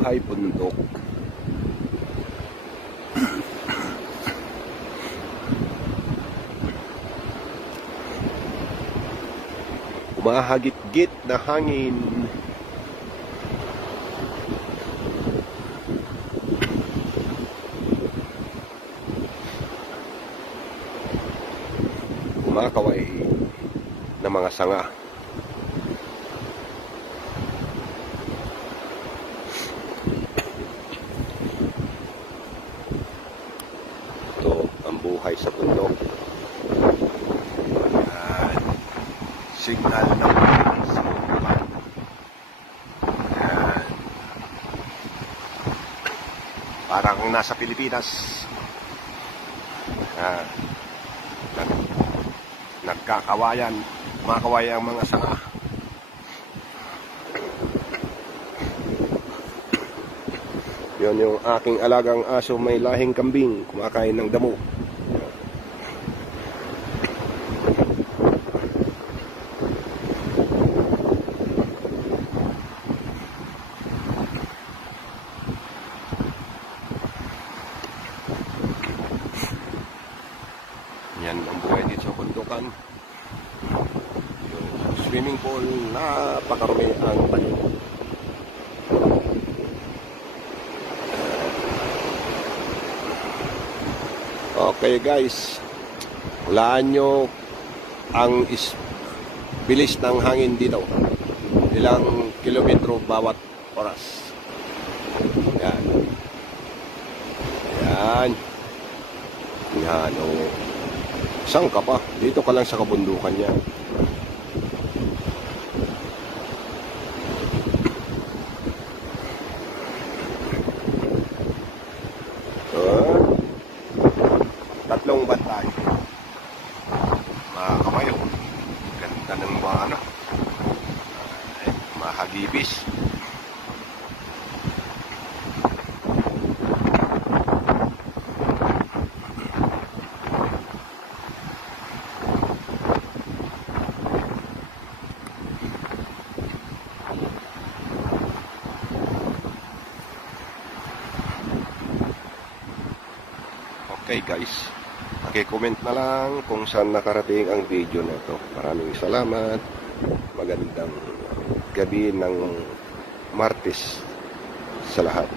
buhay bundok. Umahagit-git na hangin. Kumakaway na mga sanga. Ito ang buhay sa bundok. Signal ng sa bundukan. Parang nasa Pilipinas. Nagkakawayan, kumakaway ang mga sanga. Yun yung aking alagang aso, may lahing kambing, kumakain ng damo. Yan ang buhay dito sa bundukan. Yung swimming pool, napakarami ang tanim. Okay guys, hulaan nyo ang bilis ng hangin dito. Ilang kilometro bawat oras. Yan. Yan. Yan o. Saan ka pa? Dito ka lang sa kabundukan niya. Tatlong bantay. Mga kamayo. Ganda ng mga mahagibis. Okay guys, paki-comment na lang kung saan nakarating ang video na ito. Maraming salamat. Magandang gabi ng Martes sa lahat.